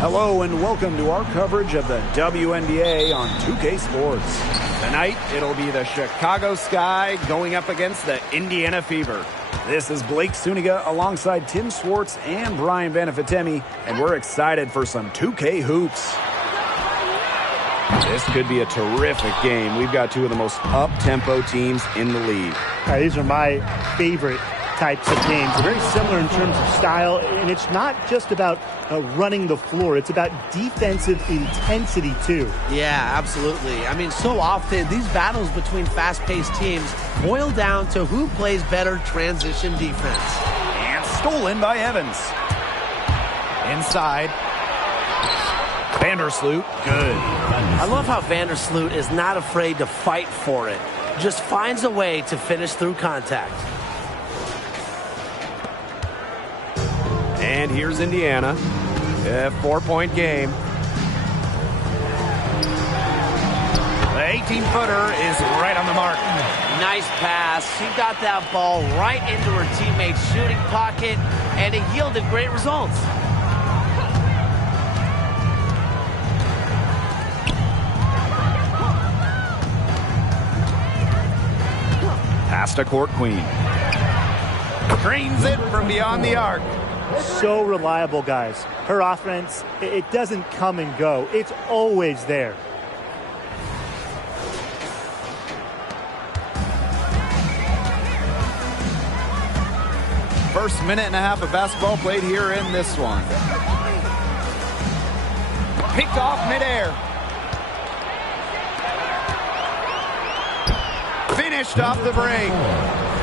Hello and welcome to our coverage of the WNBA on 2K Sports. Tonight, it'll be the Chicago Sky going up against the Indiana Fever. This is Blake Suniga alongside Tim Swartz and Brian Vanafitemi, and we're excited for some 2K hoops. This could be a terrific game. We've got two of the most up-tempo teams in the league. These are my favorite types of games. They're very similar in terms of style, and it's not just about running the floor. It's about defensive intensity, too. Yeah, absolutely. I mean, so often these battles between fast-paced teams boil down to who plays better transition defense. And stolen by Evans. Inside. Vandersloot, good. I love how Vandersloot is not afraid to fight for it. Just finds a way to finish through contact. And here's Indiana. A 4-point game. The 18-footer is right on the mark. Nice pass. She got that ball right into her teammate's shooting pocket, and it yielded great results. Pass to Court Queen. Drains it from beyond the arc. So reliable, guys. Her offense, it doesn't come and go. It's always there. First minute and a half of basketball played here in this one. Picked off midair. Finished off the break.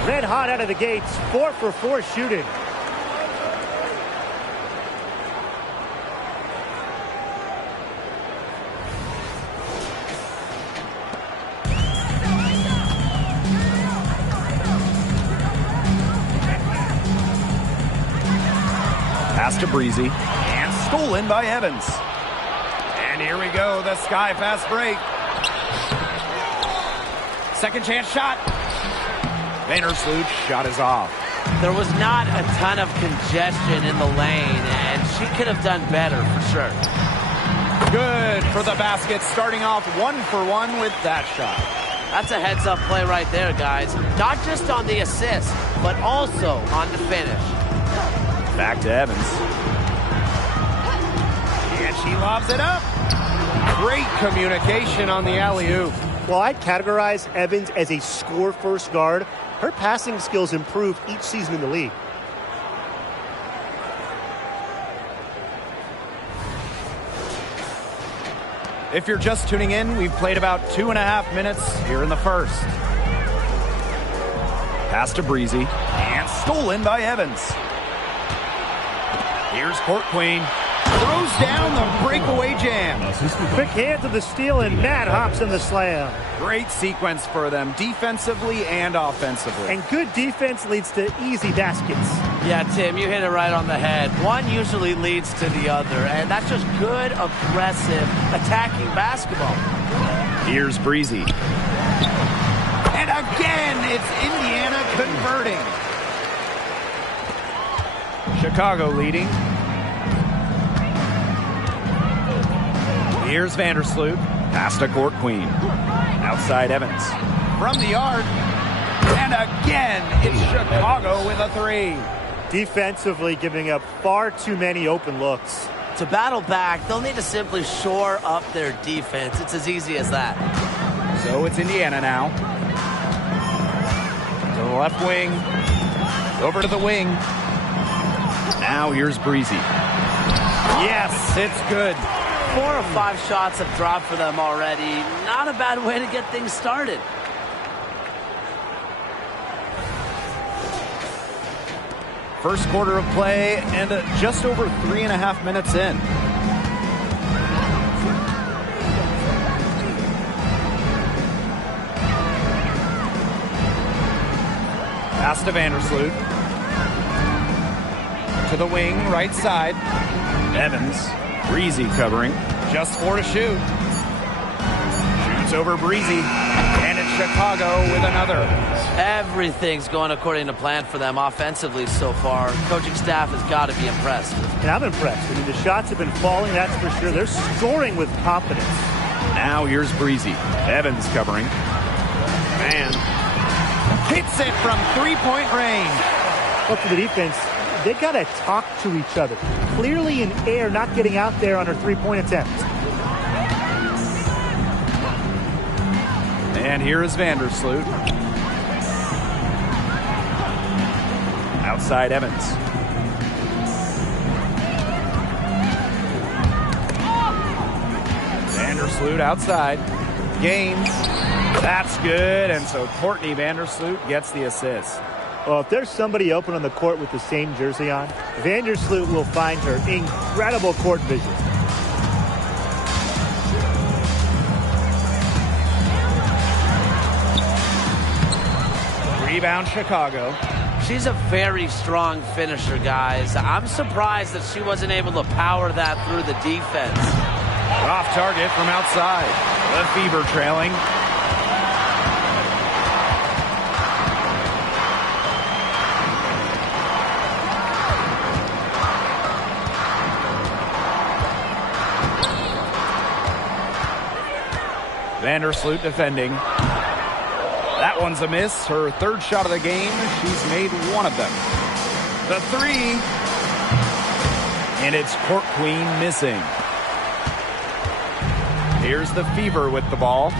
Red hot out of the gates. 4 for 4 shooting. Pass to Breezy. And stolen by Evans. And here we go, the Sky fast break. Second chance shot. Vandersloot's shot is off. There was not a ton of congestion in the lane, and she could have done better for sure. Good for the basket, starting off 1 for 1 with that shot. That's a heads-up play right there, guys. Not just on the assist, but also on the finish. Back to Evans. And she lobs it up. Great communication on the alley-oop. Well, I'd categorize Evans as a score-first guard. Her passing skills improve each season in the league. If you're just tuning in, we've played about 2.5 minutes here in the first. Pass to Breezy. And stolen by Evans. Here's Court Queen. Throws down the breakaway jam. Quick hands of the steal, and Matt hops in the slam. Great sequence for them, defensively and offensively. And good defense leads to easy baskets. Yeah, Tim, you hit it right on the head. One usually leads to the other, and that's just good, aggressive, attacking basketball. Here's Breezy. And again, it's Indiana converting. Chicago leading. Here's Vandersloot. Pass to Court Queen. Outside Evans. From the arc. And again, it's Chicago with a 3. Defensively giving up far too many open looks. To battle back, they'll need to simply shore up their defense. It's as easy as that. So it's Indiana now. To the left wing. Over to the wing. Now here's Breezy. Yes, it's good. 4 or 5 shots have dropped for them already. Not a bad way to get things started. First quarter of play and just over 3.5 minutes in. Pass to Vandersloot. To the wing, right side. Evans. Breezy covering. Just 4 to shoot. Shoots over Breezy. And it's Chicago with another. Everything's going according to plan for them offensively so far. Coaching staff has got to be impressed. And I'm impressed. I mean, the shots have been falling, that's for sure. They're scoring with confidence. Now here's Breezy. Evans covering. Man. Hits it from three-point range. Well, for the defense, they got to talk to each other. Clearly in air, not getting out there on her three-point attempt. And here is Vandersloot. Outside Evans. Vandersloot outside. Gaines. That's good. And so Courtney Vandersloot gets the assist. Well, if there's somebody open on the court with the same jersey on, Vandersloot will find her. Incredible court vision. Rebound Chicago. She's a very strong finisher, guys. I'm surprised that she wasn't able to power that through the defense. Off target from outside. The Fever trailing. Vandersloot defending. That one's a miss. Her third shot of the game. She's made one of them. The three. And it's Court Queen missing. Here's the Fever with the ball.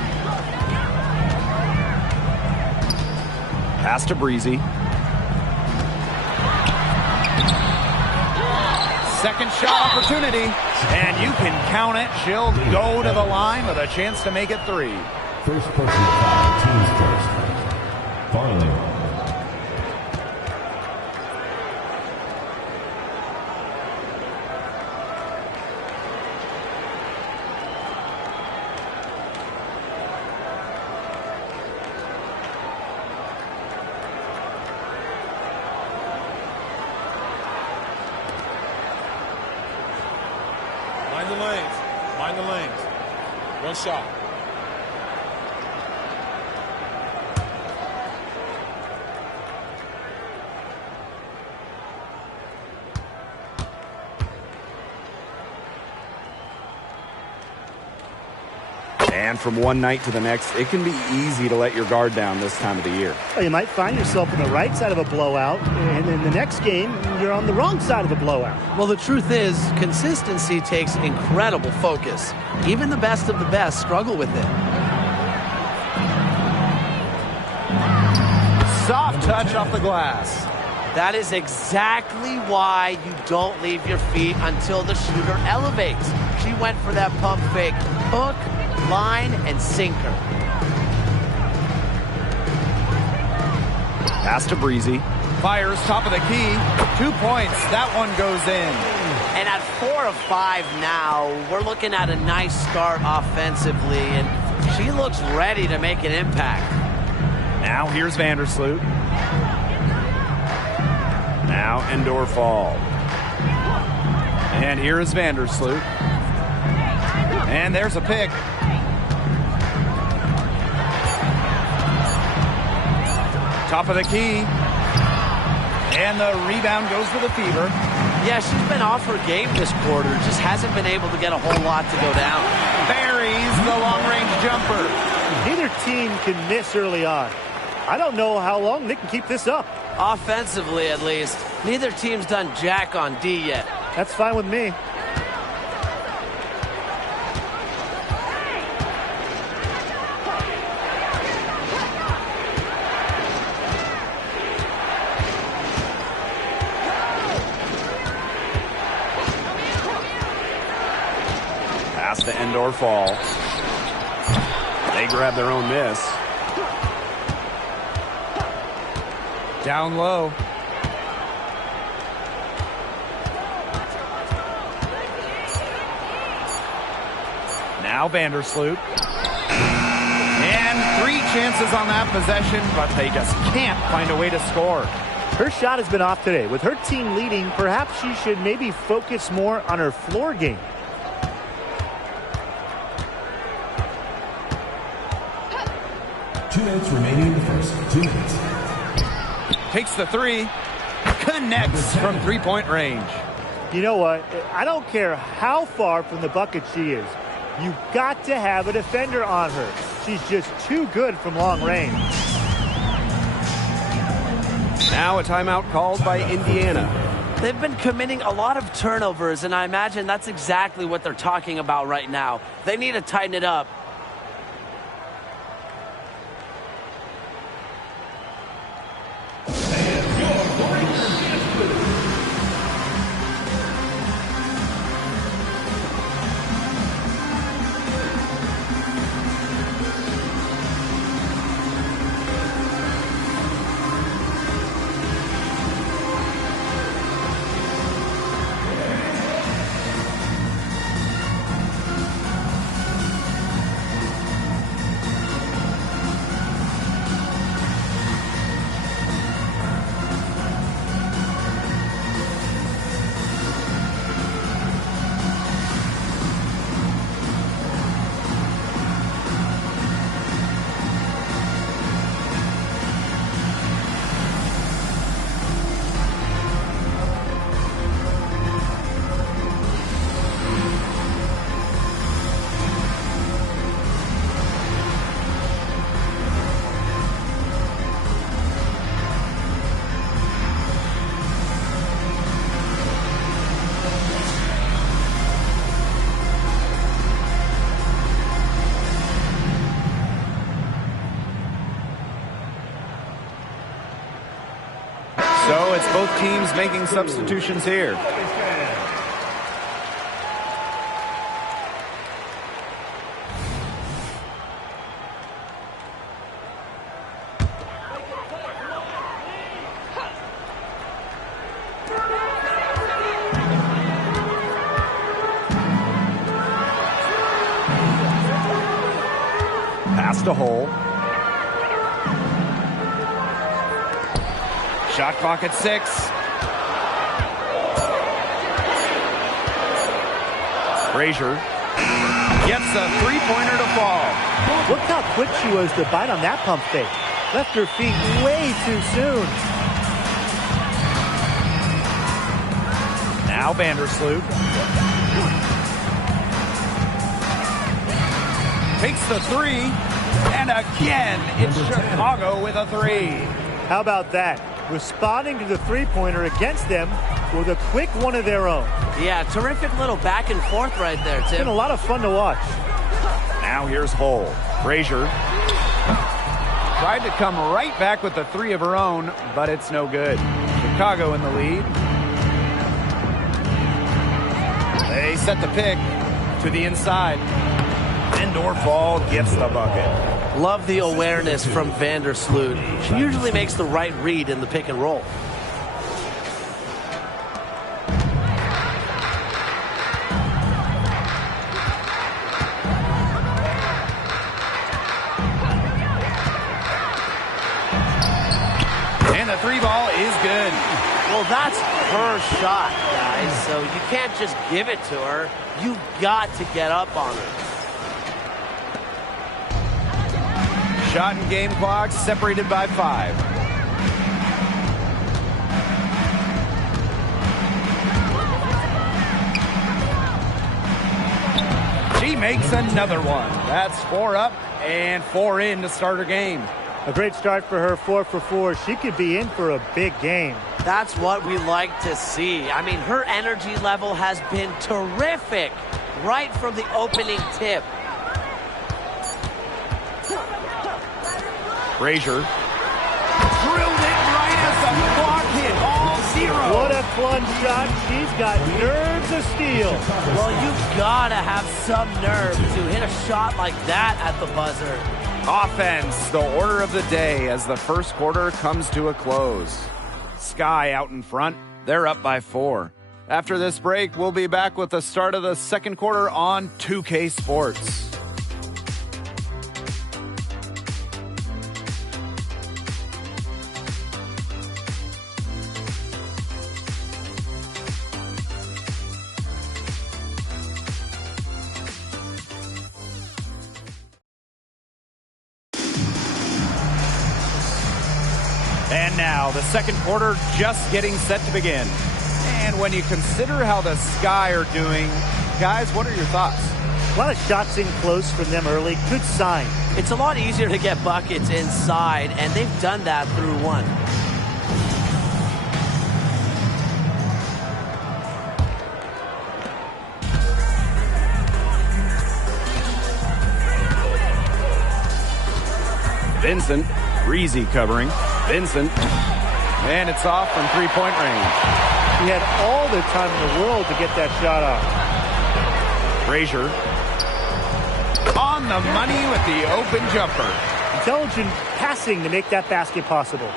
Pass to Breezy. Second shot opportunity. And you can count it. She'll go to the line with a chance to make it three. First person foul, team's first. Farley. Mind the lanes. Mind the lanes. One shot. And from one night to the next, it can be easy to let your guard down this time of the year. Well, you might find yourself on the right side of a blowout, and in the next game, you're on the wrong side of the blowout. Well, the truth is, consistency takes incredible focus. Even the best of the best struggle with it. Soft touch off the glass. That is exactly why you don't leave your feet until the shooter elevates. She went for that pump fake. Hook, line, and sinker. Pass to Breezy. Fires top of the key. 2 points. That one goes in. And at 4 of 5 now, we're looking at a nice start offensively, and she looks ready to make an impact. Now here's Vandersloot. Now Endor Fall. And here is Vandersloot. And there's a pick. Top of the key. And the rebound goes to the Fever. Yeah, she's been off her game this quarter. Just hasn't been able to get a whole lot to go down. Buries the long-range jumper. Neither team can miss early on. I don't know how long they can keep this up. Offensively, at least. Neither team's done jack on D yet. That's fine with me. Pass to Endor Fall. They grab their own miss. Down low. Now Vandersloot. And 3 chances on that possession, but they just can't find a way to score. Her shot has been off today. With her team leading, perhaps she should maybe focus more on her floor game. Two minutes remaining in the first. 2 minutes. Takes the three. Connects from three-point range. You know what? I don't care how far from the bucket she is. You've got to have a defender on her. She's just too good from long range. Now a timeout called by Indiana. They've been committing a lot of turnovers, and I imagine that's exactly what they're talking about right now. They need to tighten it up. So it's both teams making substitutions here. Pass to Hole. Shot clock at 6. Frazier gets a three-pointer to fall. Look how quick she was to bite on that pump fake. Left her feet way too soon. Now Vandersloot takes the three, and again it's Chicago with a three. How about that? Responding to the three-pointer against them with a quick one of their own. Yeah, terrific little back and forth right there, Tim. It's been a lot of fun to watch. Now here's Hole. Frazier tried to come right back with the three of her own, but it's no good. Chicago in the lead. They set the pick to the inside. And Norfall gets the bucket. Love the awareness from Vandersloot. She usually makes the right read in the pick and roll. And the three ball is good. Well, that's her shot, guys, so you can't just give it to her. You've got to get up on her. Shot and game clock separated by 5. She makes another one. That's 4 up and 4 in to start her game. A great start for her, 4 for 4. She could be in for a big game. That's what we like to see. I mean, her energy level has been terrific right from the opening tip. Frazier drilled it right as the clock hit. All 0. What a plunge shot. She's got nerves of steel. Well, you've got to have some nerve to hit a shot like that at the buzzer. Offense, the order of the day as the first quarter comes to a close. Sky out in front. They're up by 4. After this break, we'll be back with the start of the second quarter on 2K Sports. And now the second quarter just getting set to begin. And when you consider how the Sky are doing, guys, what are your thoughts? A lot of shots in close from them early. Good sign. It's a lot easier to get buckets inside, and they've done that through one. Vincent, Breezy covering. Vincent, and it's off from three-point range. He had all the time in the world to get that shot off. Frazier on the money with the open jumper. Intelligent passing to make that basket possible.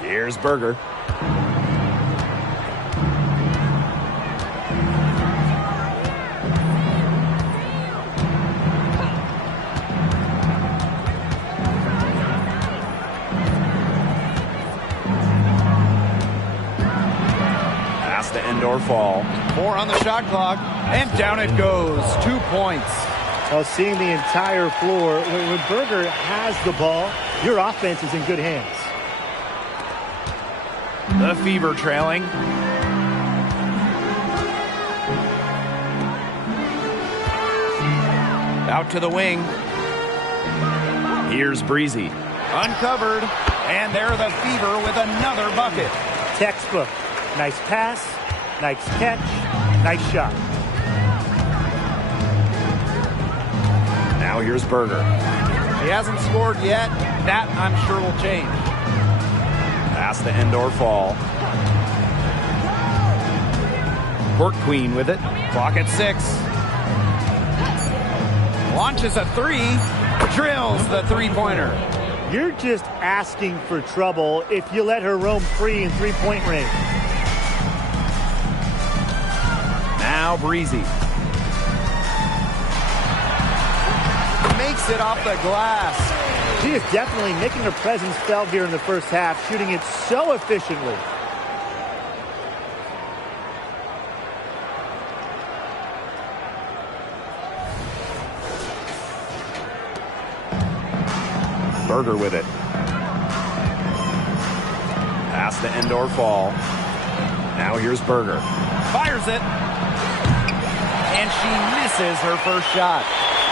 Here's Berger. Or fall. 4 on the shot clock, and down it goes. 2 points. Well, seeing the entire floor, when Berger has the ball, your offense is in good hands. The Fever trailing. Out to the wing. Here's Breezy. Uncovered, and there the Fever with another bucket. Textbook. Nice pass. Nice catch, nice shot. Now here's Berger. He hasn't scored yet. That, I'm sure, will change. Pass to end or fall. Court Queen with it. Clock at 6. Launches a 3. Drills the three-pointer. You're just asking for trouble if you let her roam free in three-point range. Now Breezy. Makes it off the glass. She is definitely making her presence felt here in the first half, shooting it so efficiently. Berger with it. Pass to end or fall. Now here's Berger. Fires it. And she misses her first shot.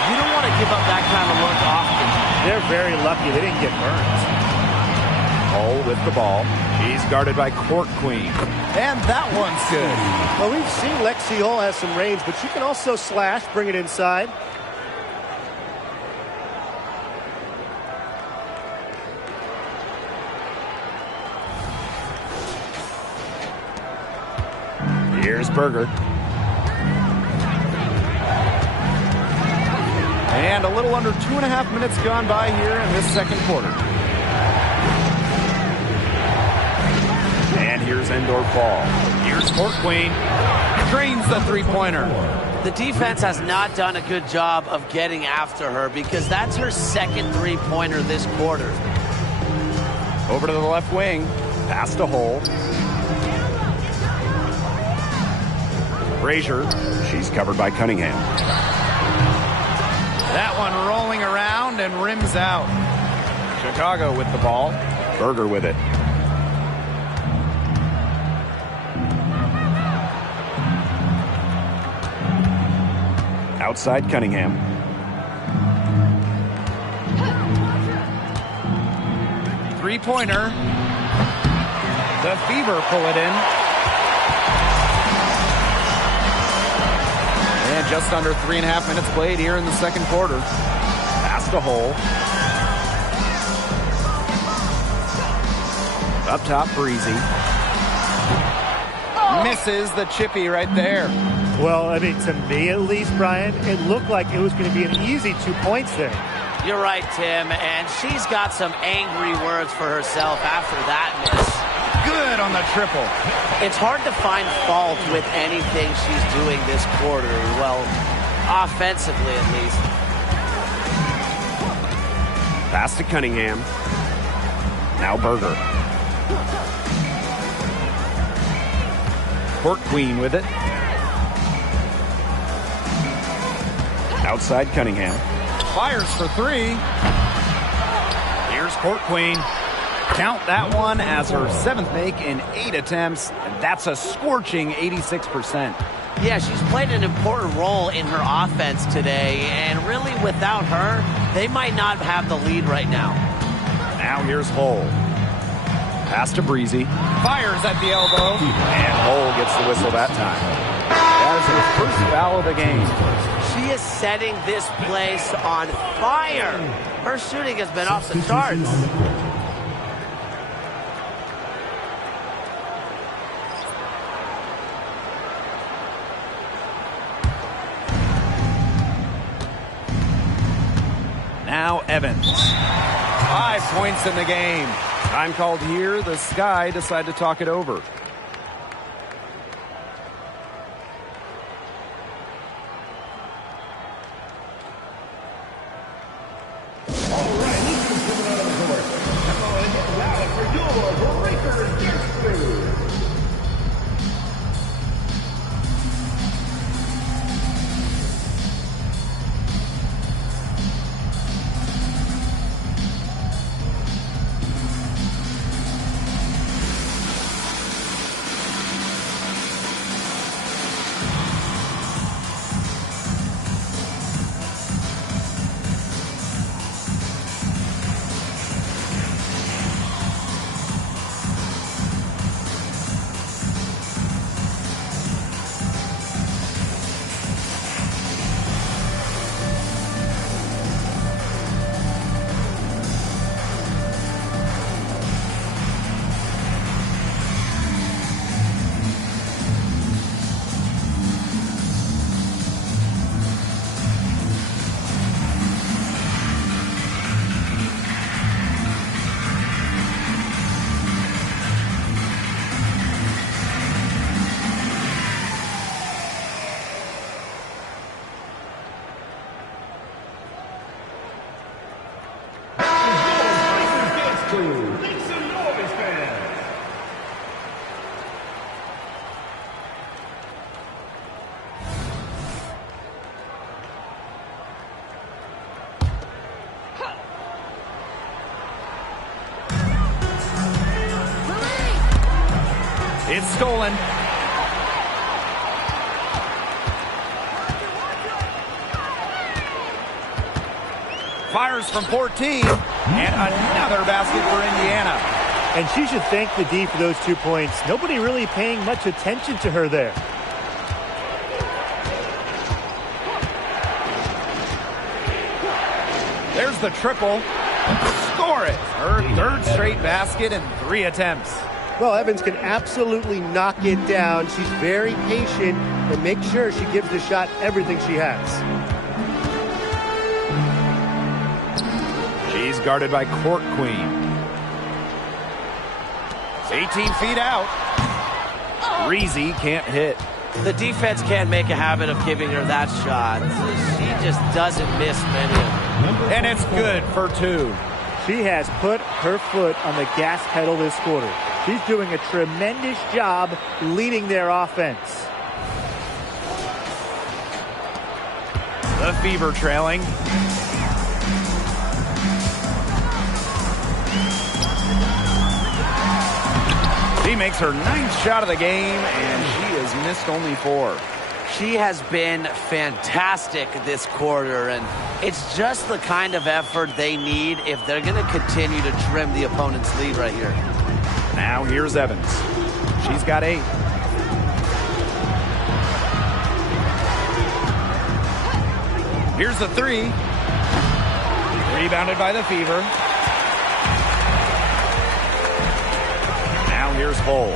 You don't want to give up that kind of look often. They're very lucky they didn't get burned. Cole with the ball. He's guarded by Court Queen. And that one's good. Well, we've seen Lexi Hull has some range, but she can also slash, bring it inside. Here's Berger. And a little under 2.5 minutes gone by here in this second quarter. And here's Endor Fall. Here's Court Queen. Drains the three-pointer. The defense has not done a good job of getting after her because that's her second three-pointer this quarter. Over to the left wing. Pass to Hull. Frazier. She's covered by Cunningham. That one rolling around and rims out. Chicago with the ball. Berger with it. Outside Cunningham. Three-pointer. The Fever pull it in. And just under 3.5 minutes played here in the second quarter. Pass to Hull. Up top, Breezy. Misses the chippy right there. Well, I mean, to me at least, Brian, it looked like it was going to be an easy 2 points there. You're right, Tim, and she's got some angry words for herself after that miss. Good on the triple. It's hard to find fault with anything she's doing this quarter. Well, offensively at least. Pass to Cunningham. Now Berger. Court Queen with it. Outside Cunningham. Fires for three. Here's Court Queen. Count that one as her 7th make in 8 attempts, and that's a scorching 86%. Yeah, she's played an important role in her offense today, and really without her, they might not have the lead right now. Now here's Hull. Pass to Breezy. Fires at the elbow, and Hull gets the whistle that time. That is her first foul of the game. She is setting this place on fire. Her shooting has been off the charts. Now Evans. 5 points in the game. Time called here. The Sky decide to talk it over. It's stolen. Fires from 14, and another basket for Indiana. And she should thank the D for those 2 points. Nobody really paying much attention to her there. There's the triple. Score it. Her 3rd straight basket in 3 attempts. Well, Evans can absolutely knock it down. She's very patient and make sure she gives the shot everything she has. She's guarded by Court Queen. 18 feet out. Breezy can't hit. The defense can't make a habit of giving her that shot. She just doesn't miss many of them. And it's good for 2. She has put her foot on the gas pedal this quarter. She's doing a tremendous job leading their offense. The Fever trailing. She makes her 9th shot of the game, and she has missed only 4. She has been fantastic this quarter, and it's just the kind of effort they need if they're going to continue to trim the opponent's lead right here. Now here's Evans. She's got 8. Here's the 3. Rebounded by the Fever. Now here's Hull.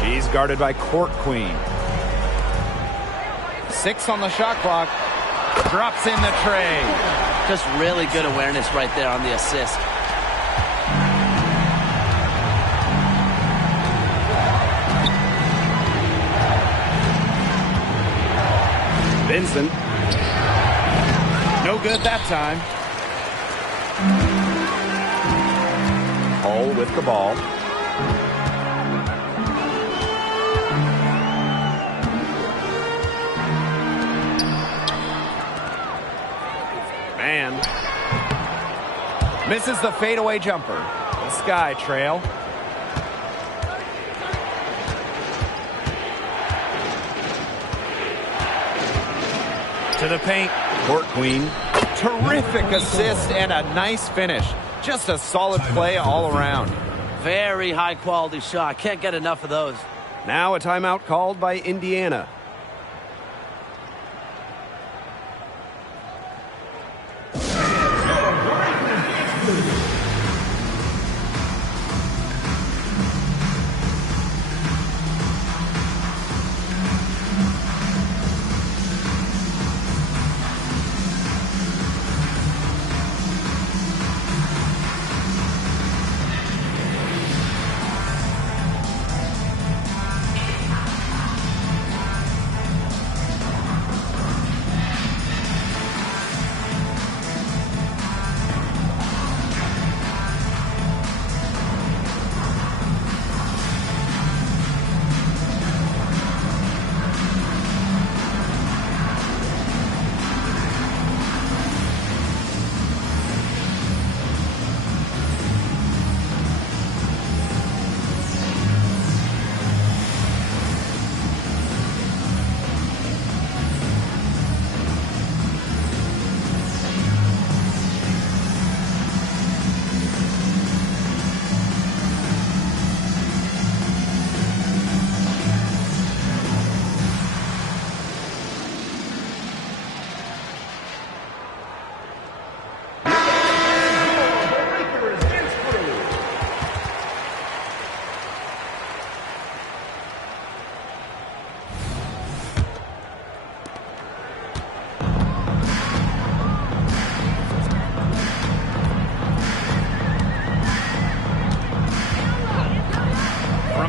She's guarded by Court Queen. 6 on the shot clock. Drops in the tray. Just really good awareness right there on the assist. Vincent. No good that time. Hull with the ball. Misses the fadeaway jumper. The Sky trail. To the paint. Court Queen. Terrific assist and a nice finish. Just a solid play all around. Very high quality shot. Can't get enough of those. Now a timeout called by Indiana.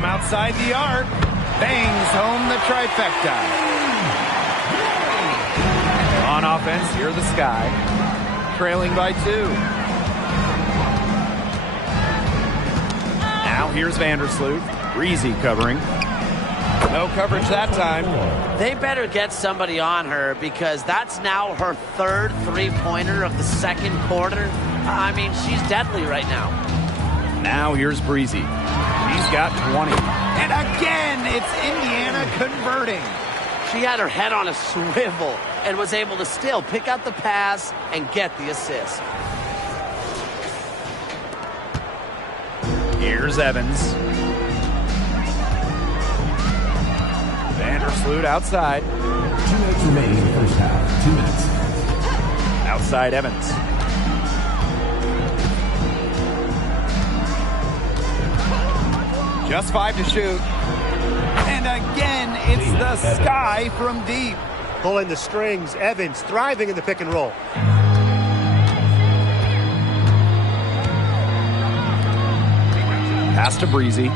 Outside the arc, bangs home the trifecta. On offense, here the Sky, trailing by 2. Now here's Vandersloot, Breezy covering. No coverage that time. They better get somebody on her because that's now her third three-pointer of the second quarter. I mean, she's deadly right now. Now here's Breezy. She's got 20. And again, it's Indiana converting. She had her head on a swivel and was able to still pick out the pass and get the assist. Here's Evans. Vandersloot outside. 2 minutes remaining in the first half. 2 minutes. Outside Evans. Just 5 to shoot. And again, it's the Sky from deep. Pulling the strings. Evans thriving in the pick and roll. Pass to Breezy.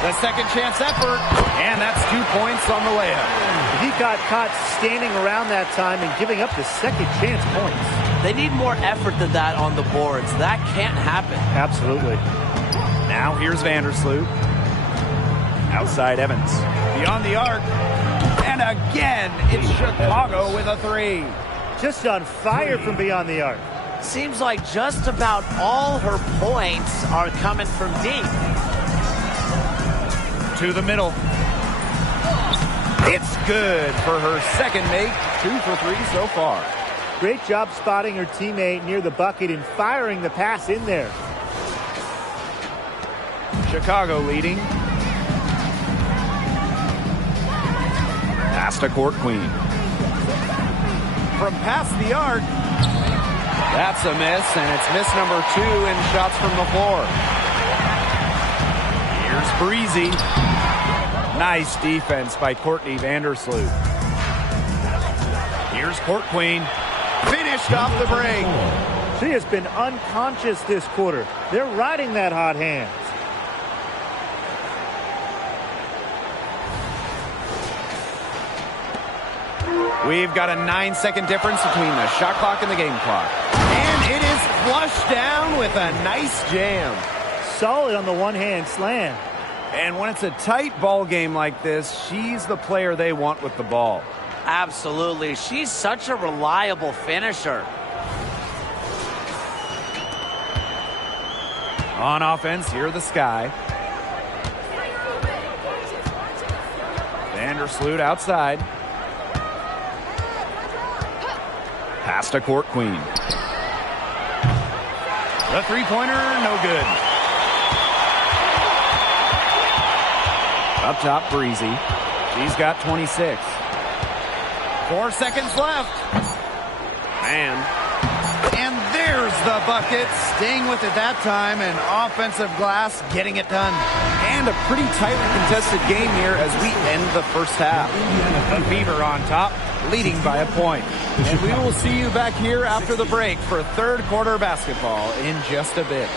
The second chance effort. And that's 2 points on the layup. He got caught standing around that time and giving up the second chance points. They need more effort than that on the boards. That can't happen. Absolutely. Now here's Vandersloot. Outside Evans. Beyond the arc. And again, it's Chicago with a 3. Just on fire from beyond the arc. Seems like just about all her points are coming from deep. To the middle. It's good for her second make. 2 for 3 so far. Great job spotting her teammate near the bucket and firing the pass in there. Chicago leading. Pass to Court Queen. From past the arc. That's a miss, and it's miss number 2 in shots from the floor. Here's Breezy. Nice defense by Courtney Vandersloot. Here's Court Queen. Finished off the break. She has been unconscious this quarter. They're riding that hot hand. We've got a 9-second difference between the shot clock and the game clock. And it is flushed down with a nice jam. Solid on the one-hand slam. And when it's a tight ball game like this, she's the player they want with the ball. Absolutely. She's such a reliable finisher. On offense, here the Sky. Vandersloot outside. Pass to Court Queen. The three-pointer, no good. Up top, Breezy. She's got 26. 4 seconds left. And there's the bucket. Staying with it that time, and offensive glass getting it done. And a pretty tightly contested game here as we end the first half. The Fever on top, leading by a point. And we will see you back here after the break for third quarter basketball in just a bit.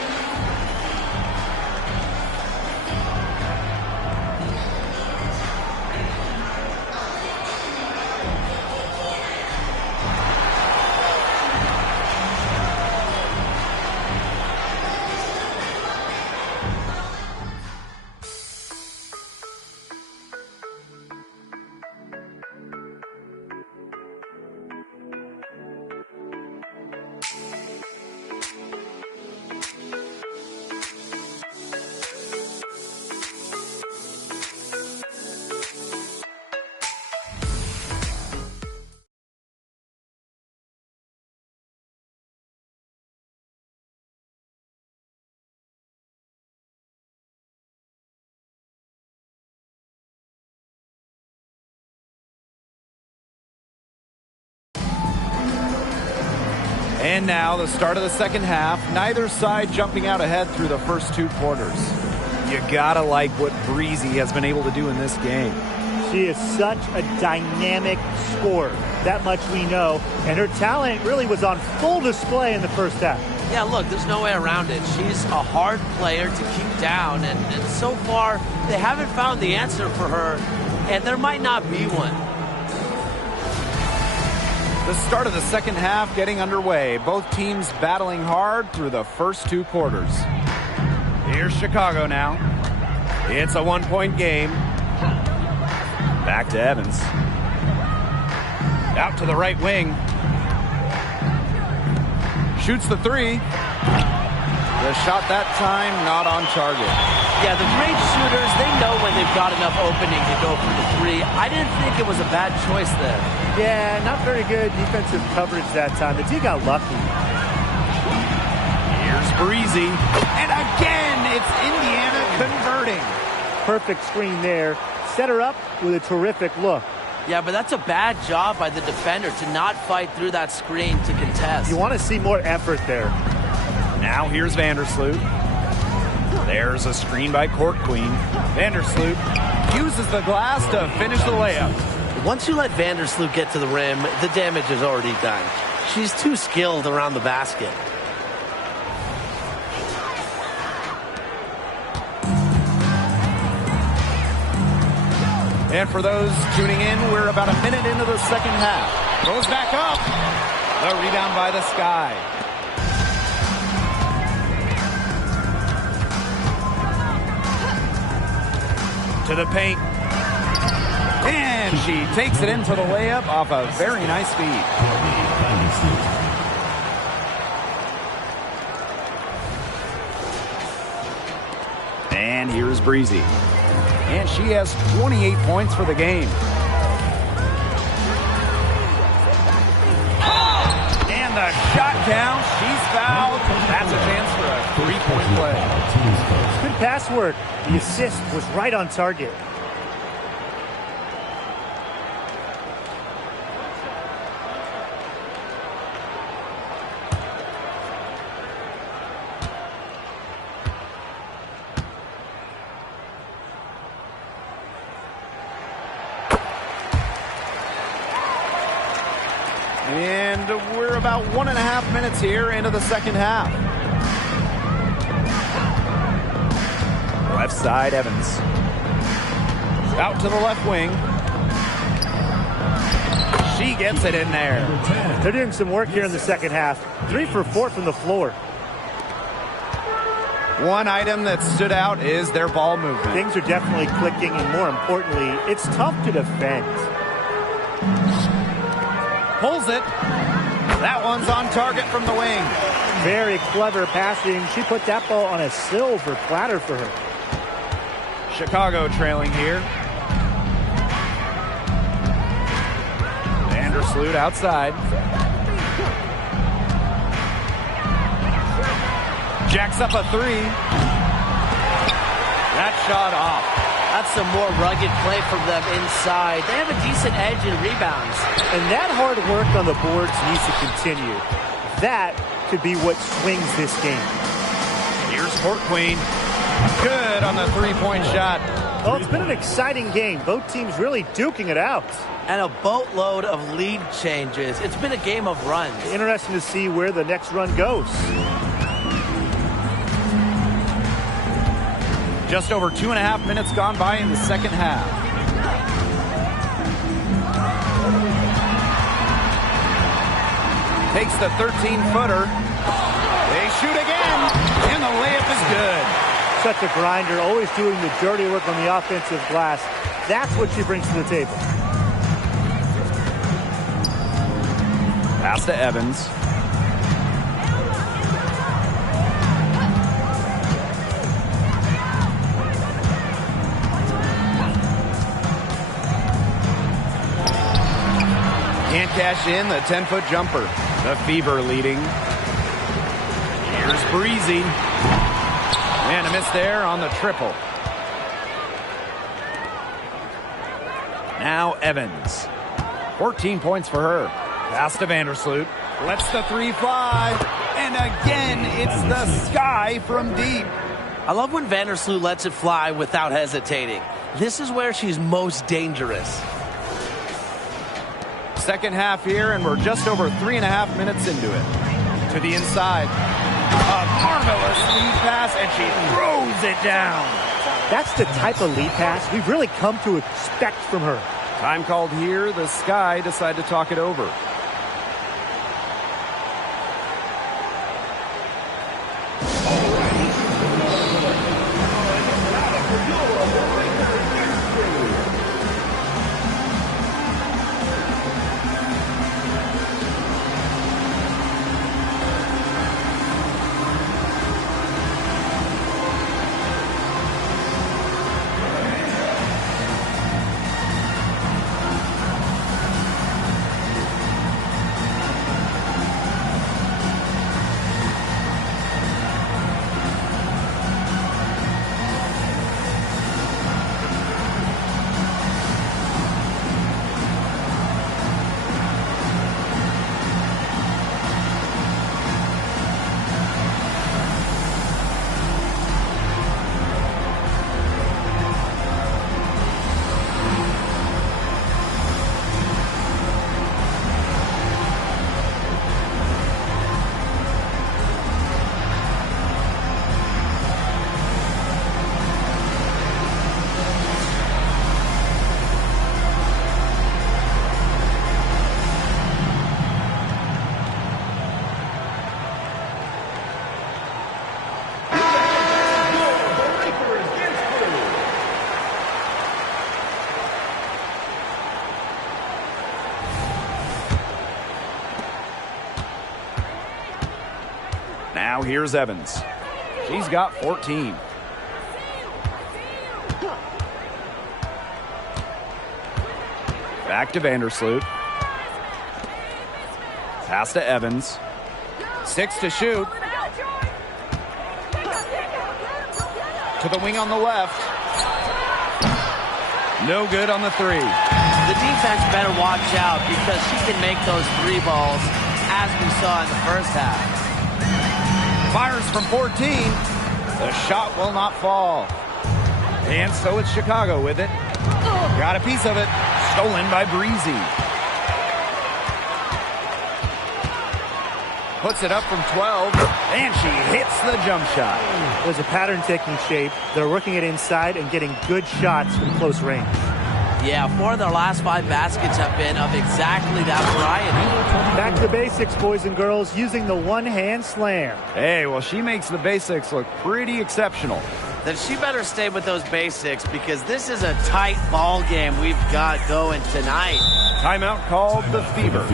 And now the start of the second half. Neither side jumping out ahead through the first 2 quarters. You gotta like what Breezy has been able to do in this game. She is such a dynamic scorer. That much we know. And her talent really was on full display in the first half. Yeah, look, there's no way around it. She's a hard player to keep down. And so far, they haven't found the answer for her. And there might not be one. The start of the second half getting underway. Both teams battling hard through the first 2 quarters. Here's Chicago now. It's a 1-point game. Back to Evans. Out to the right wing. Shoots the 3. The shot that time not on target. Yeah, the great shooters, they know when they've got enough opening to go for the 3. I didn't think it was a bad choice there. Yeah, not very good defensive coverage that time. The D got lucky. Here's Breezy. And again, it's Indiana converting. Perfect screen there. Set her up with a terrific look. Yeah, but that's a bad job by the defender to not fight through that screen to contest. You want to see more effort there. Now here's Vandersloot. There's a screen by Court Queen. Vandersloot uses the glass to finish the layup. Once you let Vandersloot get to the rim, the damage is already done. She's too skilled around the basket. And for those tuning in, we're about a minute into the second half. Goes back up. The rebound by the Sky. To the paint. And she takes it in for the layup off a very nice feed. And here's Breezy. And she has 28 points for the game. And the shot counts. She's fouled. That's a chance for a 3-point play. Good pass work. The assist was right on target. And we're about 1.5 minutes here into the second half. Left side, Evans. Out to the left wing. She gets it in there. They're doing some work here in the second half. 3 for 4 from the floor. One item that stood out is their ball movement. Things are definitely clicking, and more importantly, it's tough to defend. pulls it. That one's on target from the wing. Very clever passing. She put that ball on a silver platter for her. Chicago trailing here. Vandersloot outside. Jacks up a three. That shot off. That's some more rugged play from them inside. They have a decent edge in rebounds. And that hard work on the boards needs to continue. That could be what swings this game. Here's Court Queen. Good on the three-point shot. Well, it's been an exciting game. Both teams really duking it out. And a boatload of lead changes. It's been a game of runs. Interesting to see where the next run goes. Just over 2.5 minutes gone by in the second half. Takes the 13-footer. They shoot again, and the layup is good. Such a grinder, always doing the dirty work on the offensive glass. That's what she brings to the table. Pass to Evans. Can't cash in the 10-foot jumper. The Fever leading. Here's Breezy. And a miss there on the triple. Now Evans. 14 points for her. Pass to Vandersloot. Lets the three fly. And again, it's the sky from deep. I love when Vandersloot lets it fly without hesitating. This is where she's most dangerous. Second half here, and we're just over 3.5 minutes into it. To the inside. A marvelous lead pass, and she throws it down. That's the type of lead pass we've really come to expect from her. Time called here. The Sky decide to talk it over. Now here's Evans. She's got 14. Back to Vandersloot. Pass to Evans. 6 to shoot. To the wing on the left. No good on the three. The defense better watch out because she can make those three balls as we saw in the first half. Fires from 14. The shot will not fall. And so it's Chicago with it. Got a piece of it. Stolen by Breezy. Puts it up from 12. And she hits the jump shot. There's a pattern taking shape. They're working it inside and getting good shots from close range. Yeah, 4 of their last 5 baskets have been of exactly that variety. Back to basics, boys and girls, using the one-hand slam. Hey, well, she makes the basics look pretty exceptional. Then she better stay with those basics because this is a tight ball game we've got going tonight. Timeout called the Fever.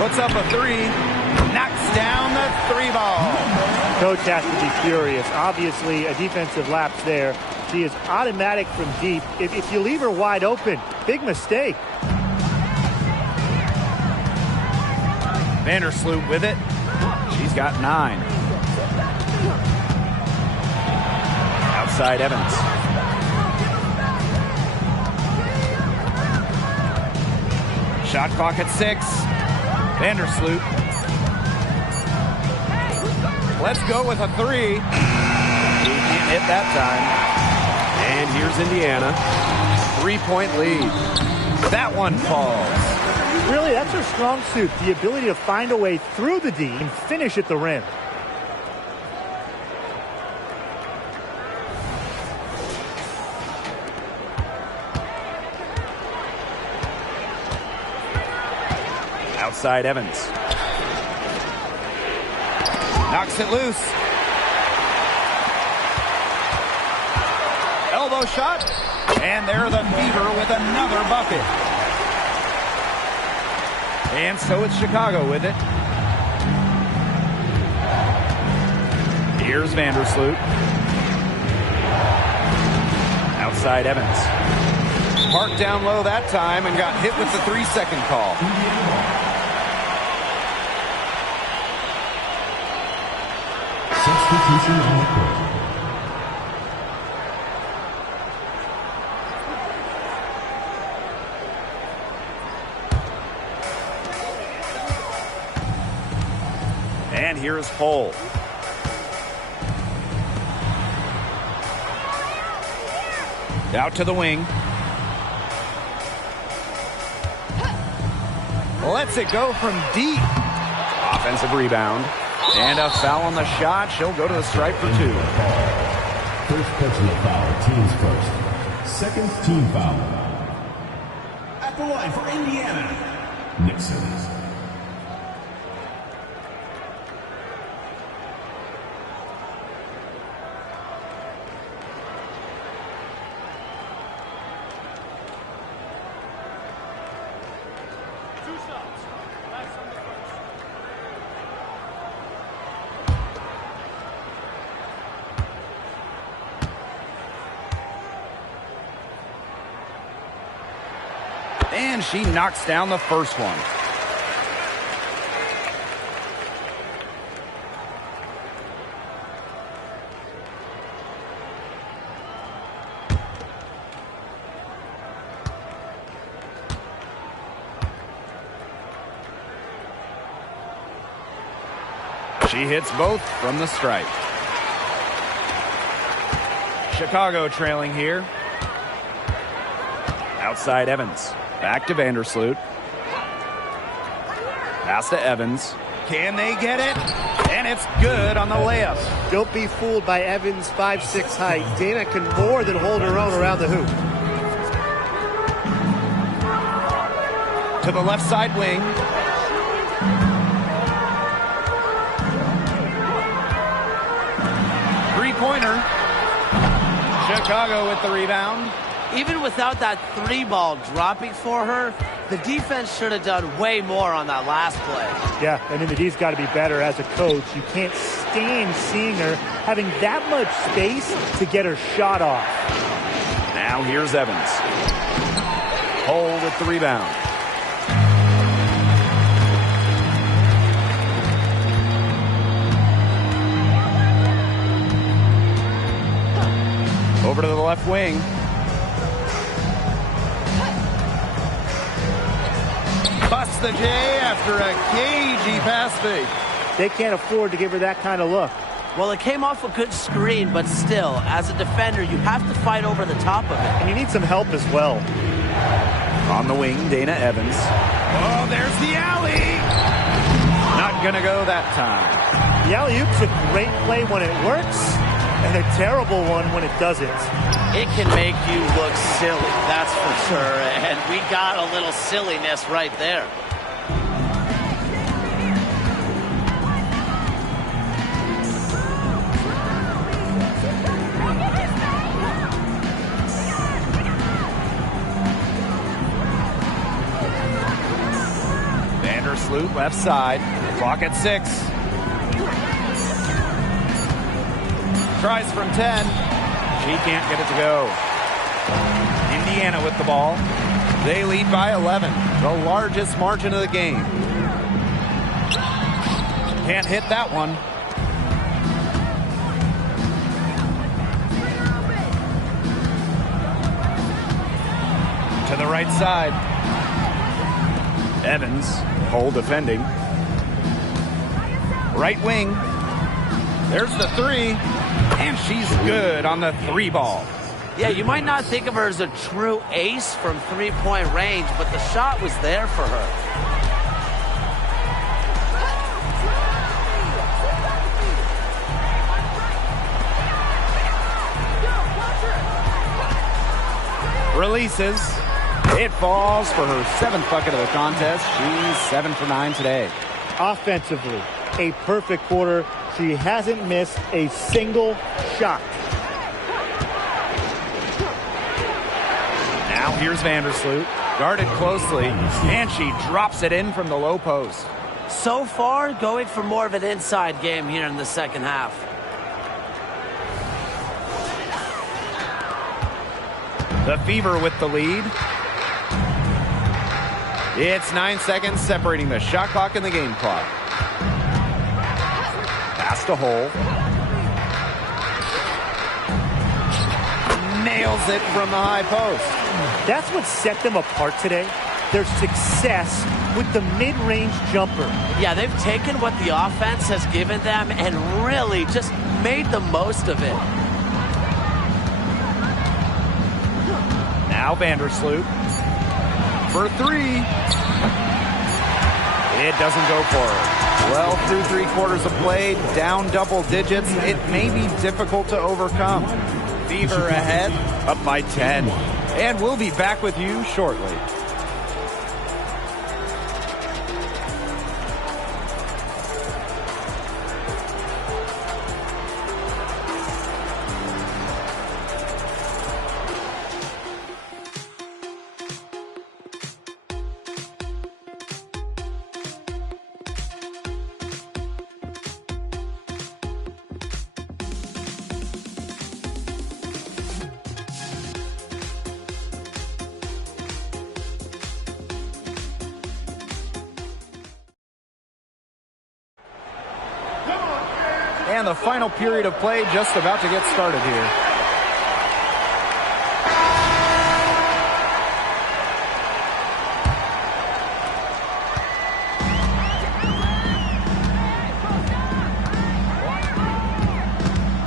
Puts up a three. Knocks down the three ball. Coach has to be furious. Obviously, a defensive lapse there. She is automatic from deep. If you leave her wide open, big mistake. Vandersloot with it. She's got 9. Outside Evans. Shot clock at 6. Vandersloot. Let's go with a 3. He can't hit that time. And here's Indiana. 3-point lead. That one falls. Really, that's her strong suit, the ability to find a way through the D and finish at the rim. Outside Evans. Knocks it loose. Elbow shot. And there the Fever with another bucket. And so it's Chicago with it. Here's Vandersloot. Outside Evans. Parked down low that time and got hit with the 3-second call. Substitution on the court. And here's Hull. Out to the wing. Lets it go from deep. Offensive rebound. And a foul on the shot. She'll go to the stripe for 2. First personal foul, team's first. Second team foul. At the line for Indiana, Nixon. And she knocks down the first one. She hits both from the stripe. Chicago trailing here. Outside Evans. Back to Vandersloot. Pass to Evans. Can they get it? And it's good on the layup. Don't be fooled by Evans' 5'6" height. Dana can more than hold her own around the hoop. To the left side wing. Three-pointer. Chicago with the rebound. Even without that 3-ball dropping for her, the defense should have done way more on that last play. Yeah, and then the D's got to be better as a coach. You can't stand seeing her having that much space to get her shot off. Now here's Evans. Hold with the rebound. Over to the left wing. Busts the J after a cagey pass fake. They can't afford to give her that kind of look. Well, it came off a good screen, but still, as a defender, you have to fight over the top of it. And you need some help as well. On the wing, Dana Evans. Oh, there's the alley. Not going to go that time. The alley-oop's a great play when it works, and a terrible one when it doesn't. It can make you look silly, that's for sure. And we got a little silliness right there. Vandersloot, left side. Clock at 6. Tries from 10. She can't get it to go. Indiana with the ball. They lead by 11. The largest margin of the game. Can't hit that one. To the right side. Evans, Cole defending. Right wing. There's the 3. And she's good on the 3 ball. Yeah, you might not think of her as a true ace from three-point range, but the shot was there for her. Releases. It falls for her 7th bucket of the contest. She's 7 for 9 today. Offensively, a perfect quarter. She hasn't missed a single shot. Now here's Vandersloot. Guarded closely. And she drops it in from the low post. So far, going for more of an inside game here in the second half. The Fever with the lead. It's 9 seconds separating the shot clock and the game clock. Pass to Hole. Nails it from the high post. That's what set them apart today. Their success with the mid-range jumper. Yeah, they've taken what the offense has given them and really just made the most of it. Now Vandersloot for 3. It doesn't go for her. Well, through 3 quarters of play, down double digits, it may be difficult to overcome. Fever ahead, up by 10. And we'll be back with you shortly. And the final period of play just about to get started here.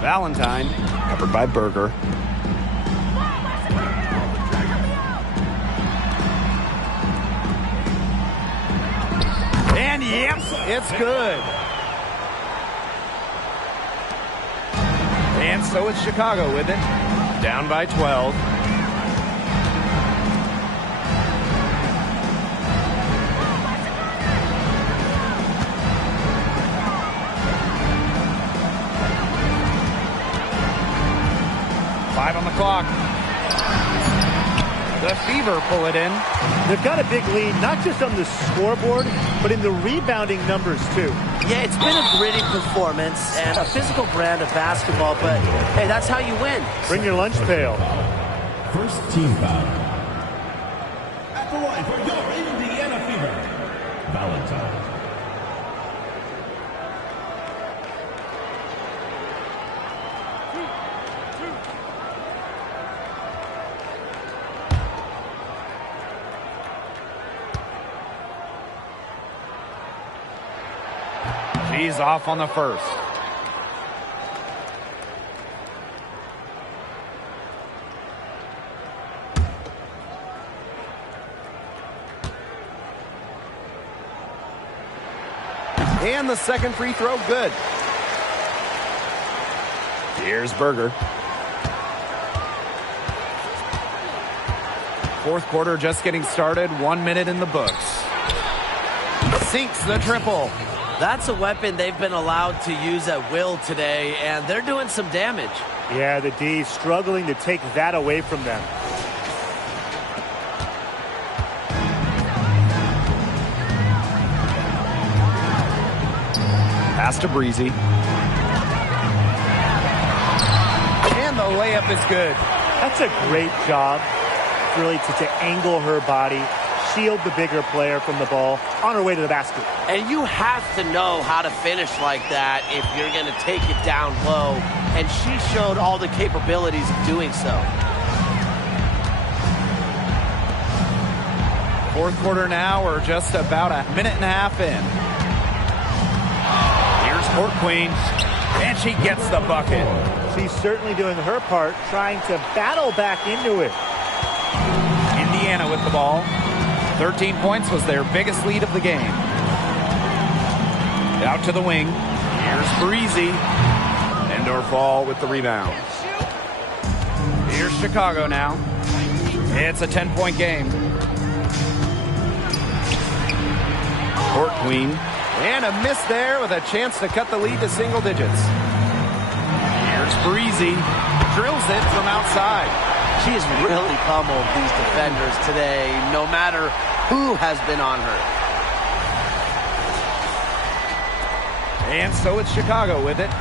Valentine, covered by Berger. And yep, it's good. And so it's Chicago with it, down by 12. Five on the clock. The Fever pull it in. They've got a big lead, not just on the scoreboard, but in the rebounding numbers, too. Yeah, it's been a gritty performance and a physical brand of basketball, but, hey, that's how you win. Bring your lunch pail. First team foul. At the line for your Indiana Fever, Valentine. She's off on the first. And the second free throw, good. Here's Berger. Fourth quarter just getting started. 1 minute in the books. Sinks the triple. That's a weapon they've been allowed to use at will today, and they're doing some damage. Yeah, the D struggling to take that away from them. Pass to Breezy. And the layup is good. That's a great job, really, to angle her body, shield the bigger player from the ball on her way to the basket. And you have to know how to finish like that if you're going to take it down low. And she showed all the capabilities of doing so. Fourth quarter now. We're just about a minute and a half in. Here's Court Queen, and she gets the bucket. She's certainly doing her part, trying to battle back into it. Indiana with the ball. 13 points was their biggest lead of the game. Out to the wing. Here's Breezy. Endorf with the rebound. Here's Chicago now. It's a 10-point game. Court Queen. And a miss there with a chance to cut the lead to single digits. Here's Breezy. Drills it from outside. She has really pummeled these defenders today, no matter who has been on her. And so it's Chicago with it.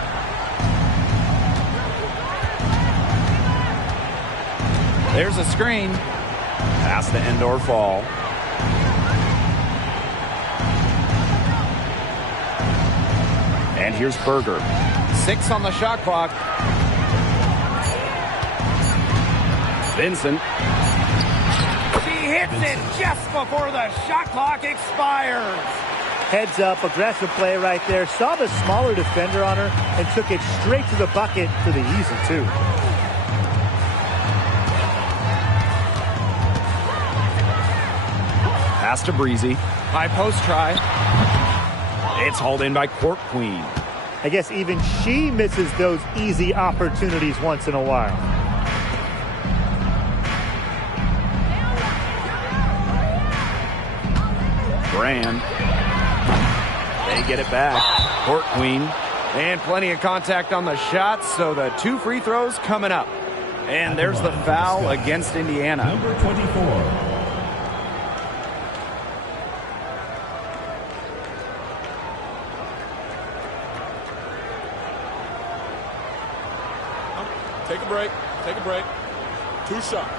There's a screen. Pass to Endorf. And here's Berger. 6 on the shot clock. Vincent. She hits it just before the shot clock expires. Heads up, aggressive play right there. Saw the smaller defender on her and took it straight to the bucket for the easy two. Pass to Breezy. High post try. It's hauled in by Court Queen. I guess even she misses those easy opportunities once in a while. Brand. They get it back. Court Queen. And plenty of contact on the shot, so the 2 free throws coming up. And there's the foul against Indiana. Number 24. Take a break. Take a break. 2 shots.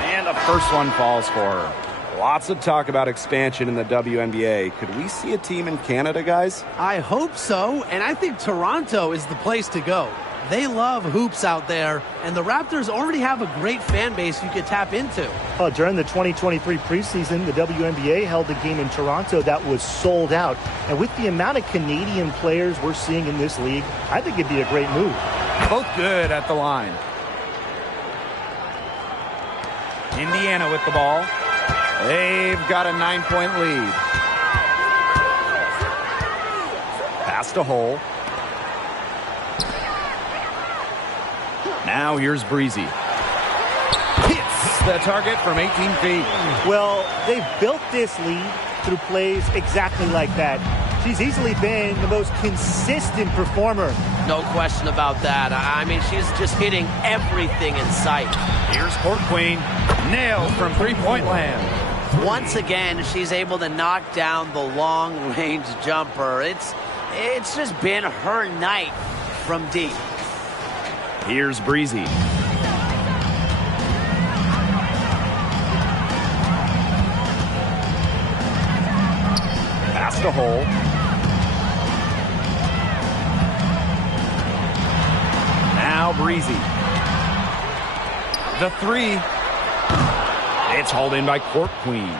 And the first one falls for her. Lots of talk about expansion in the WNBA. Could we see a team in Canada, guys? I hope so, and I think Toronto is the place to go. They love hoops out there, and the Raptors already have a great fan base you could tap into. During the 2023 preseason, the WNBA held a game in Toronto that was sold out. And with the amount of Canadian players we're seeing in this league, I think it'd be a great move. Both good at the line. Indiana with the ball. They've got a 9-point lead. Pass to Hole. Now here's Breezy. Hits the target from 18 feet. Well, they've built this lead through plays exactly like that. She's easily been the most consistent performer. No question about that. I mean, she's just hitting everything in sight. Here's Court Queen. Nailed from three-point land. Once again, she's able to knock down the long-range jumper. It's just been her night from deep. Here's Breezy. Pass to Hole. Now Breezy. The 3. It's hauled in by Court Queen.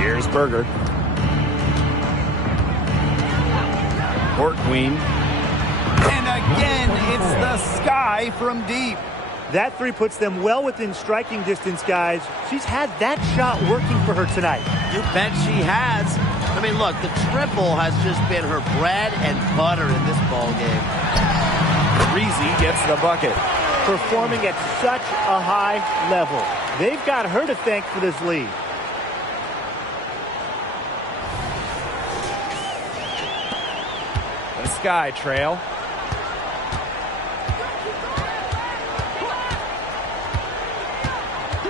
Here's Berger. Court Queen. And again, it's the sky from deep. That 3 puts them well within striking distance, guys. She's had that shot working for her tonight. You bet she has. I mean, look, the triple has just been her bread and butter in this ball game. Breezy gets the bucket. Performing at such a high level. They've got her to thank for this lead. The Sky trail.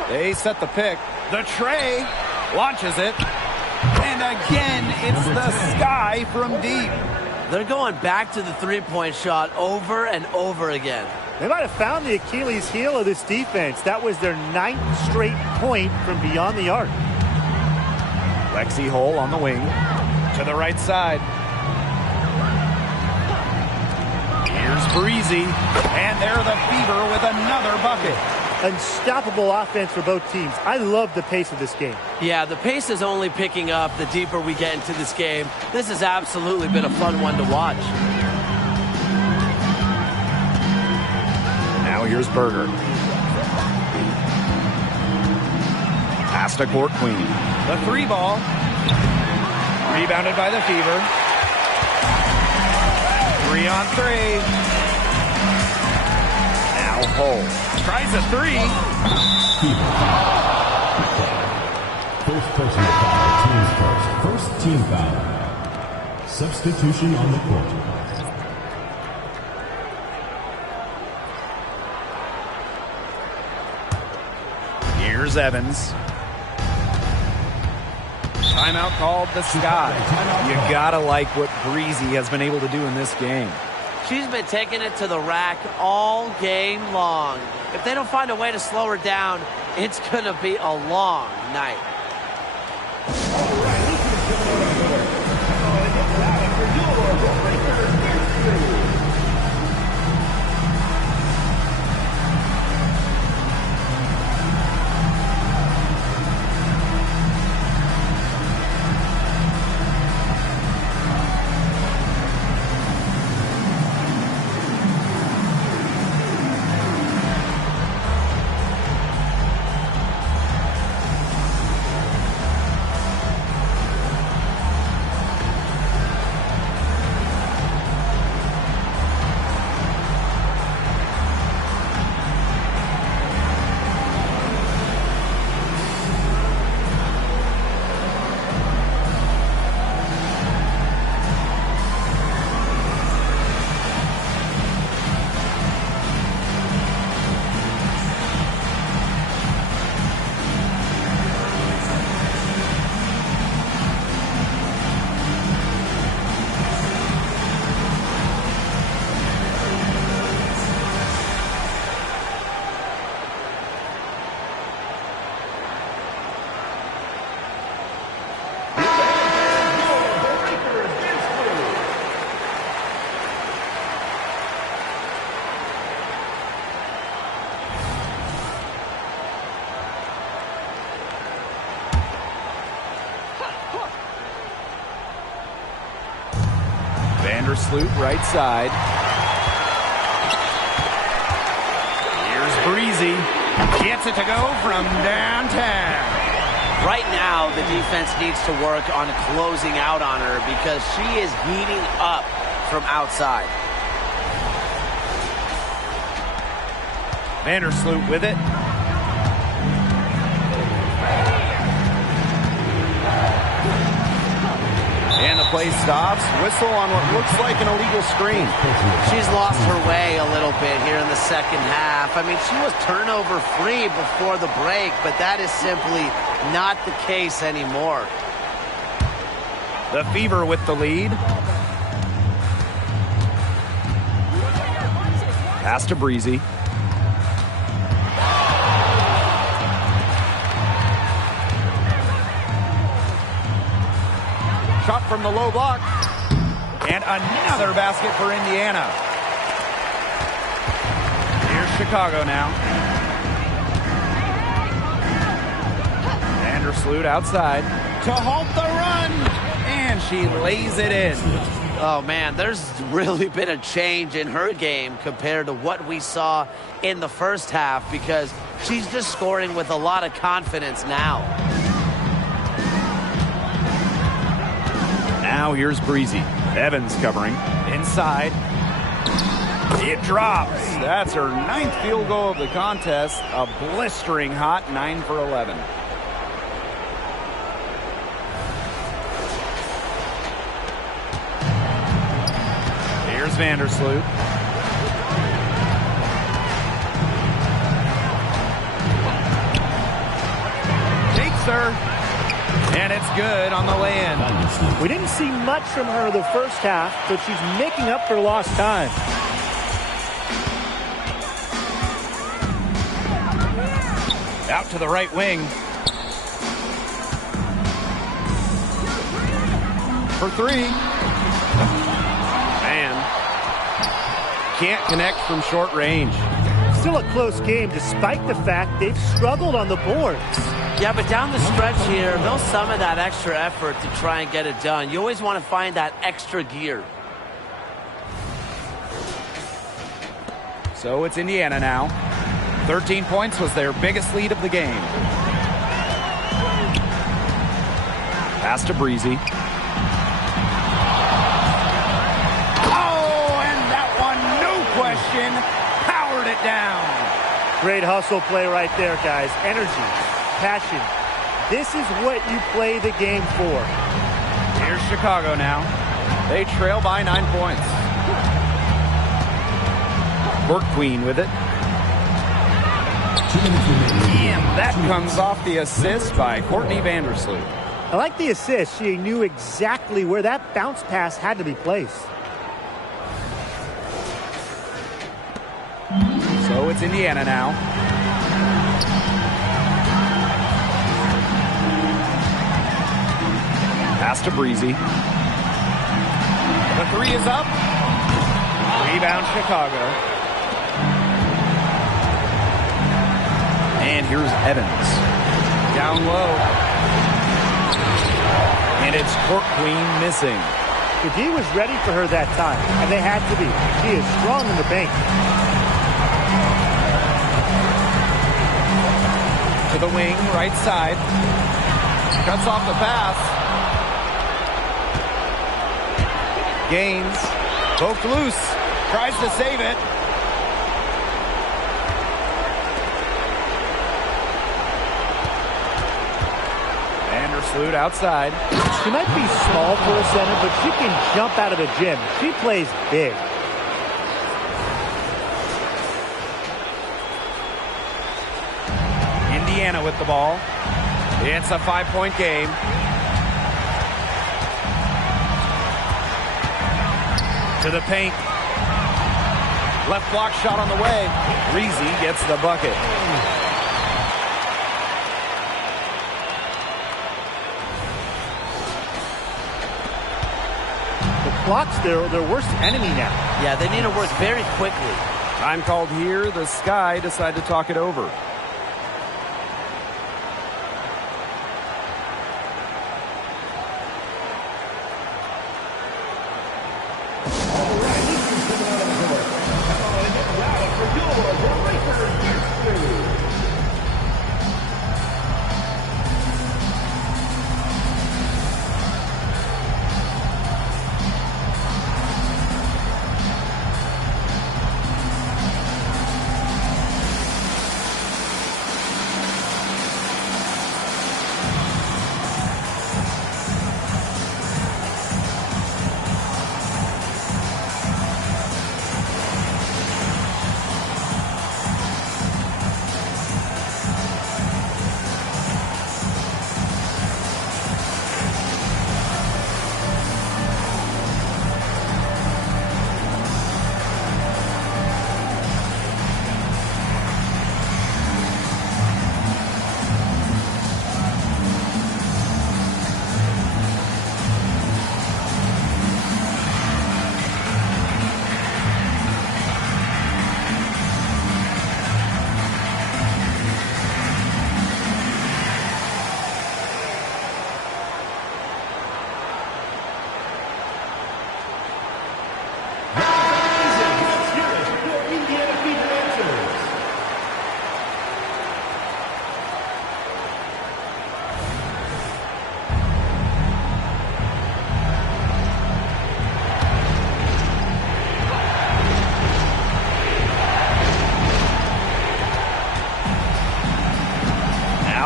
They set the pick. The Trey launches it. And again, it's the Sky from deep. They're going back to the three-point shot over and over again. They might have found the Achilles heel of this defense. That was their 9th straight point from beyond the arc. Lexi Hole on the wing. To the right side. Here's Breezy. And they're the Fever with another bucket. Unstoppable offense for both teams. I love the pace of this game. Yeah, the pace is only picking up the deeper we get into this game. This has absolutely been a fun one to watch. Now here's Berger. Pass to Court Queen. The 3-ball. Rebounded by the Fever. 3-on-3. Now Hull. Tries a 3. First personal foul, teams first. First team foul. Substitution on the court. Here's Evans. Timeout called the Sky. You gotta like what Breezy has been able to do in this game. She's been taking it to the rack all game long. If they don't find a way to slow her down, it's going to be a long night. Vandersloot right side. Here's Breezy. Gets it to go from downtown. Right now, the defense needs to work on closing out on her because she is heating up from outside. Vandersloot with it. And the play stops. Whistle on what looks like an illegal screen. She's lost her way a little bit here in the second half. I mean, she was turnover free before the break, but that is simply not the case anymore. The Fever with the lead. Pass to Breezy. Shot from the low block. And another basket for Indiana. Here's Chicago now. Vandersloot outside to halt the run. And she lays it in. Oh, man, there's really been a change in her game compared to what we saw in the first half because she's just scoring with a lot of confidence now. Now here's Breezy. Evans covering. Inside. It drops. That's her 9th field goal of the contest. A blistering hot 9 for 11. Vandersloot. Takes her. And it's good on the way-in. We didn't see much from her the first half, but she's making up for lost time. Out to the right wing. For three. Man. Can't connect from short range. Still a close game despite the fact they've struggled on the boards. Yeah, but down the stretch here, they'll summon that extra effort to try and get it done. You always want to find that extra gear. So it's Indiana now. 13 points was their biggest lead of the game. Pass to Breezy. Oh, and that one, no question, powered it down. Great hustle play right there, guys. Energy, passion. This is what you play the game for. Here's Chicago now. They trail by 9 points. Court Queen with it. And that comes off the assist by Courtney Vandersloot. I like the assist. She knew exactly where that bounce pass had to be placed. So it's Indiana now. Pass to Breezy. The three is up. Rebound Chicago. And here's Evans. Down low. And it's Court Queen missing. The D was ready for her that time, and they had to be. She is strong in the paint. To the wing, right side. Cuts off the pass. Gaines. Poked loose. Tries to save it. Vandersloot outside. She might be small for a center, but she can jump out of the gym. She plays big. Indiana with the ball. It's a 5-point game. To the paint. Left block shot on the way. Breezy gets the bucket. The clock's their worst enemy now. Yeah, they need to work very quickly. Time called here. The Sky decide to talk it over.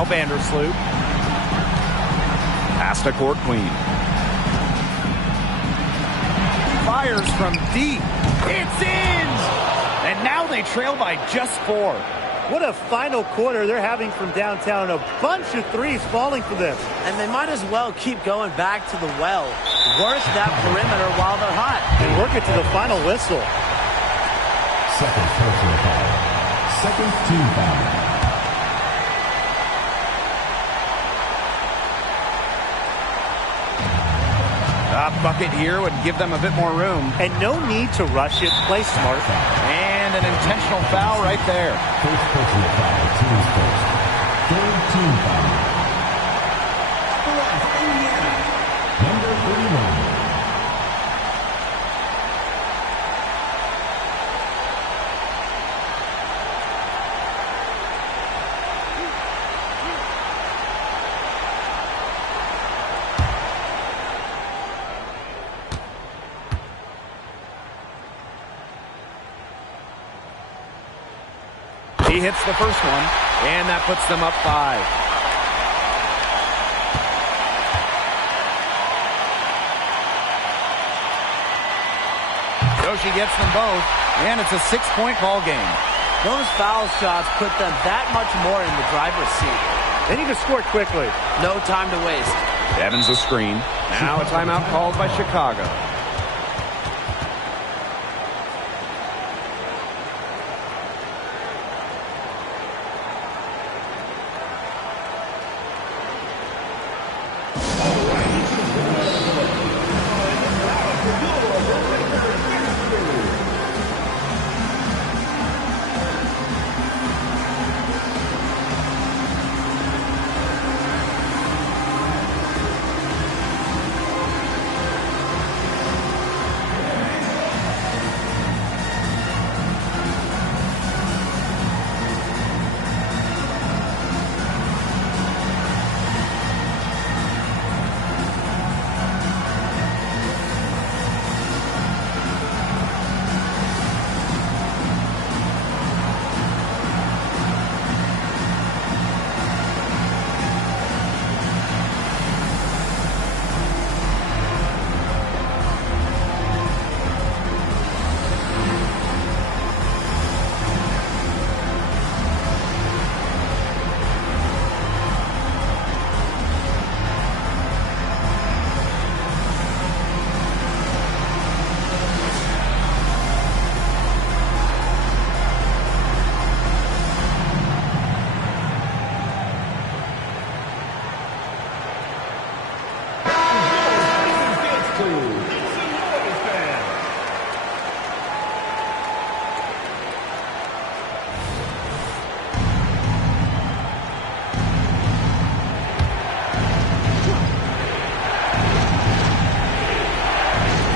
Vandersloot. Pass to Court Queen. fires from deep. It's in! And now they trail by just 4. What a final quarter they're having from downtown. A bunch of threes falling for them. And they might as well keep going back to the well. Work that perimeter while they're hot. And work it to the final whistle. Second personal foul. Second team foul. A bucket here would give them a bit more room. And no need to rush it. Play smart. And an intentional foul right there. First personal foul. Team's first. Third team foul. At the line for Indiana. Number 31. He hits the first one, and that puts them up 5. Yoshi gets them both, and it's a 6-point ball game. Those foul shots put them that much more in the driver's seat. They need to score quickly. No time to waste. Evans a screen. Now a timeout called by Chicago.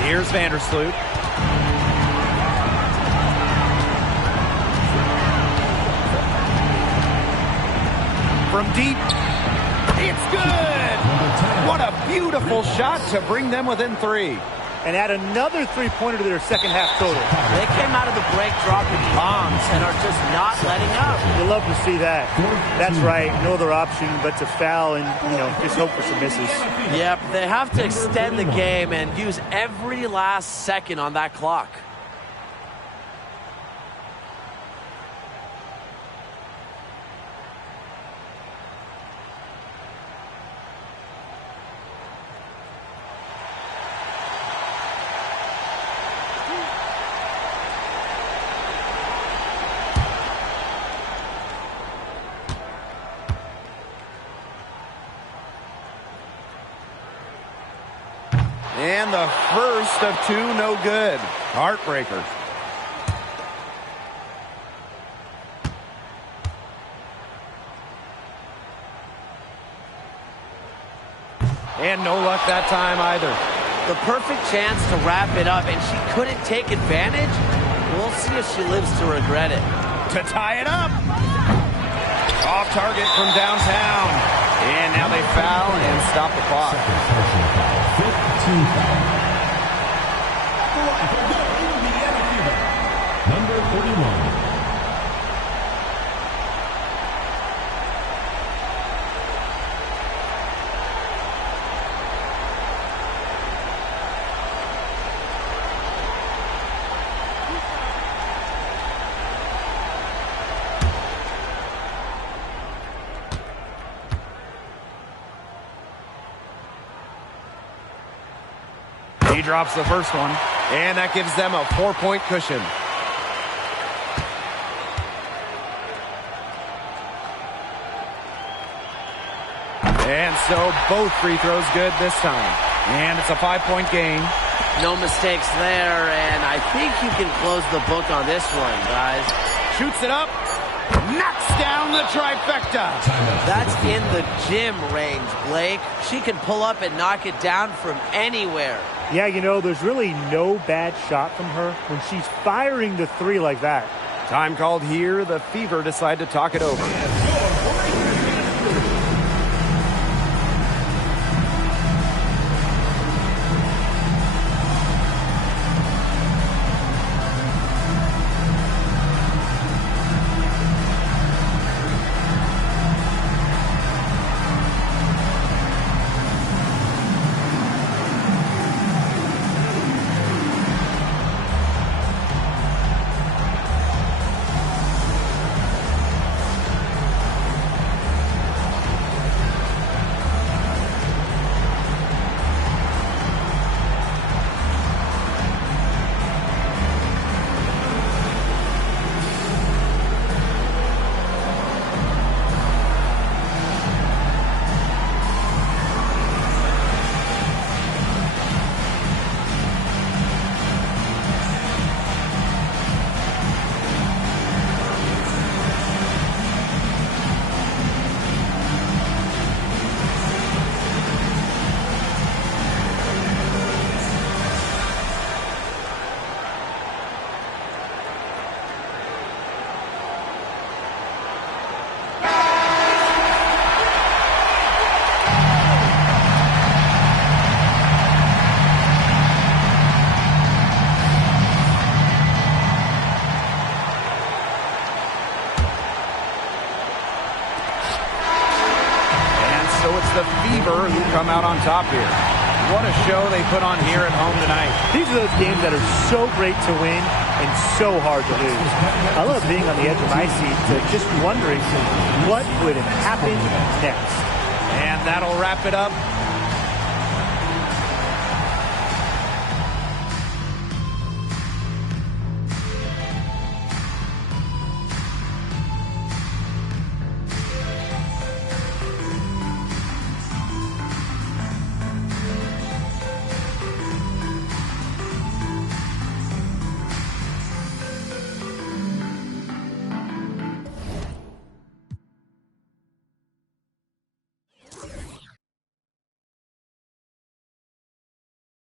Here's Vandersloot. From deep. It's good! What a beautiful shot to bring them within 3. And add another three-pointer to their second half total. They came out of the break dropping bombs and are just not letting up. You love to see that. That's right. No other option but to foul and, just hope for some misses. Yep, they have to extend the game and use every last second on that clock. And the first of 2, no good. Heartbreaker. And no luck that time either. The perfect chance to wrap it up, and she couldn't take advantage. We'll see if she lives to regret it. To tie it up. Off target from downtown. And now they foul and stop the clock. Team foul. At the line for the Indiana Fever. Number 31. He drops the first one, and that gives them a 4-point cushion. And so both free throws good this time. And it's a 5-point game. No mistakes there, and I think you can close the book on this one, guys. Shoots it up. Knocks down the trifecta. That's in the gym range, Blake. She can pull up and knock it down from anywhere. Yeah, you know, there's really no bad shot from her when she's firing the three like that. Time called here. The Fever decide to talk it over. The Fever who come out on top here. What a show they put on here at home tonight. These are those games that are so great to win and so hard to lose. I love being on the edge of my seat to just wondering what would happen next. And that'll wrap it up.